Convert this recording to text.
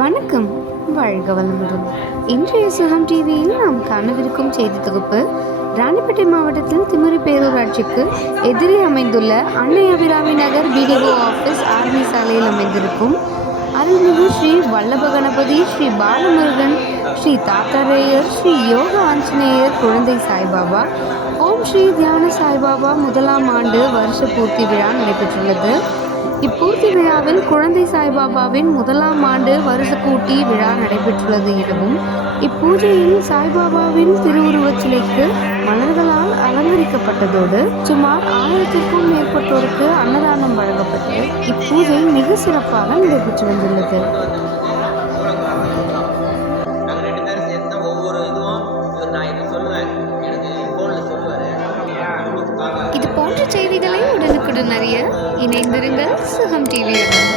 வணக்கம். வாழ்க வளமுடன். இன்றைய சுகம் டிவியில் நாம் காணவிருக்கும் செய்தி தொகுப்பு ராணிப்பேட்டை மாவட்டத்தில் திமிரி பேரூராட்சிக்கு எதிரே அமைந்துள்ள Annai Abirami Nagar BDO office army சாலையில் அமைந்திருக்கும் அருள்மிகு ஸ்ரீ வல்லப கணபதி ஸ்ரீ பாலமுருகன் ஸ்ரீ தாத்தாரேயர் ஸ்ரீ யோக ஆஞ்சநேயர் குழந்தை சாய்பாபா ஓம் ஸ்ரீ தியான சாய்பாபா முதலாம் ஆண்டு வருஷ பூர்த்தி விழா நடைபெற்றுள்ளது. இப்பூர்த்தி விழாவில் குழந்தை சாய்பாபாவின் முதலாம் ஆண்டு வருஷ கூட்டி விழா நடைபெற்றுள்ளது எனவும் இப்பூஜையில் சாய்பாபாவின் திருவுருவச் சிலைக்கு மலர்களால் அலங்கரிக்கப்பட்டதோடு சுமார் ஆயிரத்திற்கும் மேற்பட்டோருக்கு அன்னதானம் வழங்கப்பட்டு இப்பூஜை மிக சிறப்பாக நடைபெற்று வந்துள்ளது. இது போன்ற செய்திகளை உடனுக்குடன் அறிய இணைந்திருங்கள். சுகம் டிவியுடன்